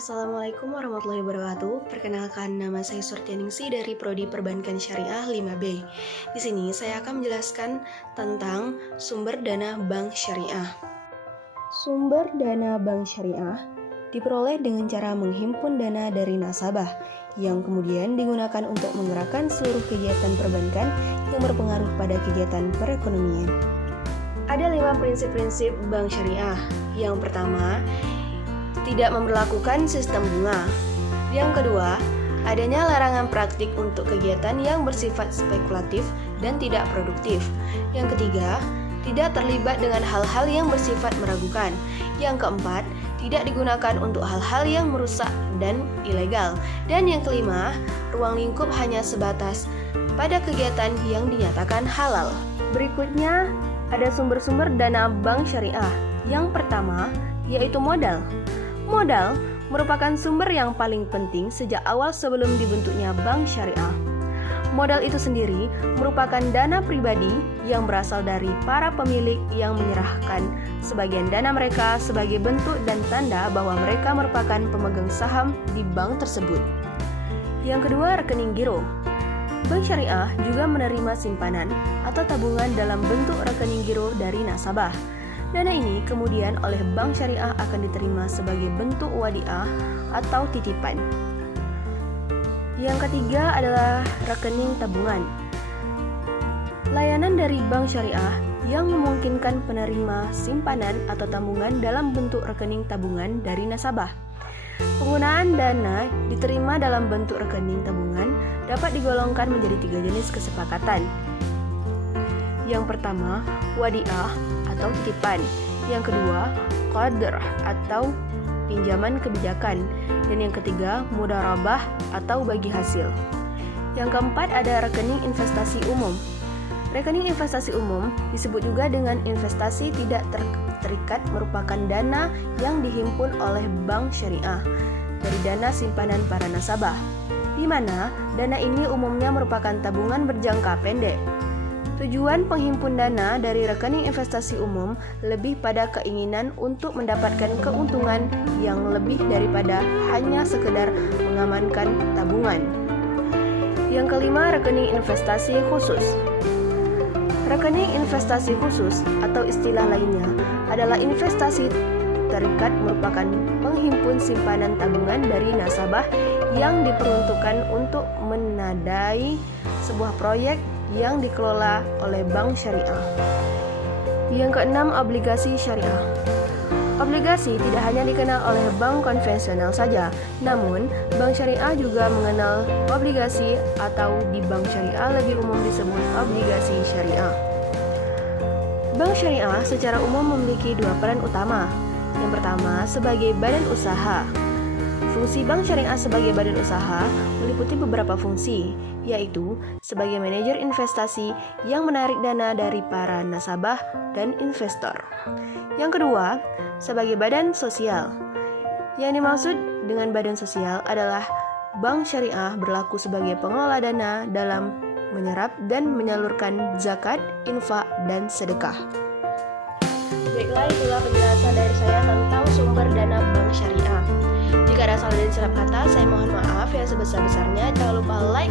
Assalamualaikum warahmatullahi wabarakatuh. Perkenalkan, nama saya Surtianingsi dari Prodi Perbankan Syariah 5B. Di sini saya akan menjelaskan tentang sumber dana bank syariah. Sumber dana bank syariah diperoleh dengan cara menghimpun dana dari nasabah yang kemudian digunakan untuk menggerakkan seluruh kegiatan perbankan yang berpengaruh pada kegiatan perekonomian. Ada 5 prinsip-prinsip bank syariah. Yang pertama, tidak memberlakukan sistem bunga. Yang kedua, adanya larangan praktik untuk kegiatan yang bersifat spekulatif dan tidak produktif. Yang ketiga, tidak terlibat dengan hal-hal yang bersifat meragukan. Yang keempat, tidak digunakan untuk hal-hal yang merusak dan ilegal. Dan yang kelima, ruang lingkup hanya sebatas pada kegiatan yang dinyatakan halal. Berikutnya, ada sumber-sumber dana bank syariah. Yang pertama, yaitu modal. Modal merupakan sumber yang paling penting sejak awal sebelum dibentuknya bank syariah. Modal itu sendiri merupakan dana pribadi yang berasal dari para pemilik yang menyerahkan sebagian dana mereka sebagai bentuk dan tanda bahwa mereka merupakan pemegang saham di bank tersebut. Yang kedua, rekening giro. Bank syariah juga menerima simpanan atau tabungan dalam bentuk rekening giro dari nasabah. Dana ini kemudian oleh bank syariah akan diterima sebagai bentuk wadiah atau titipan. Yang ketiga adalah rekening tabungan. Layanan dari bank syariah yang memungkinkan penerima simpanan atau tabungan dalam bentuk rekening tabungan dari nasabah. Penggunaan dana diterima dalam bentuk rekening tabungan dapat digolongkan menjadi 3 jenis kesepakatan. Yang pertama, wadiah atau titipan. Yang kedua, qardh atau pinjaman kebijakan. Dan yang ketiga, mudharabah atau bagi hasil. Yang keempat, ada rekening investasi umum. Rekening investasi umum disebut juga dengan investasi tidak terikat, merupakan dana yang dihimpun oleh bank syariah dari dana simpanan para nasabah, di mana dana ini umumnya merupakan tabungan berjangka pendek. Tujuan penghimpun dana dari rekening investasi umum lebih pada keinginan untuk mendapatkan keuntungan yang lebih daripada hanya sekedar mengamankan tabungan. Yang kelima, rekening investasi khusus. Rekening investasi khusus atau istilah lainnya adalah investasi terikat, merupakan penghimpun simpanan tabungan dari nasabah yang diperuntukkan untuk menadai sebuah proyek yang dikelola oleh bank syariah. Yang keenam, obligasi syariah. Obligasi tidak hanya dikenal oleh bank konvensional saja, namun bank syariah juga mengenal obligasi atau di bank syariah lebih umum disebut obligasi syariah. Bank syariah secara umum memiliki 2 peran utama. Yang pertama, sebagai badan usaha. Fungsi bank syariah sebagai badan usaha meliputi beberapa fungsi, yaitu sebagai manajer investasi yang menarik dana dari para nasabah dan investor. Yang kedua, sebagai badan sosial. Yang dimaksud dengan badan sosial adalah bank syariah berlaku sebagai pengelola dana dalam menyerap dan menyalurkan zakat, infak, dan sedekah. Baiklah, itulah penjelasan dari saya tentang sumber dana bank syariah. Jika ada salah dan silap kata, saya mohon maaf yang sebesar-besarnya. Jangan lupa like,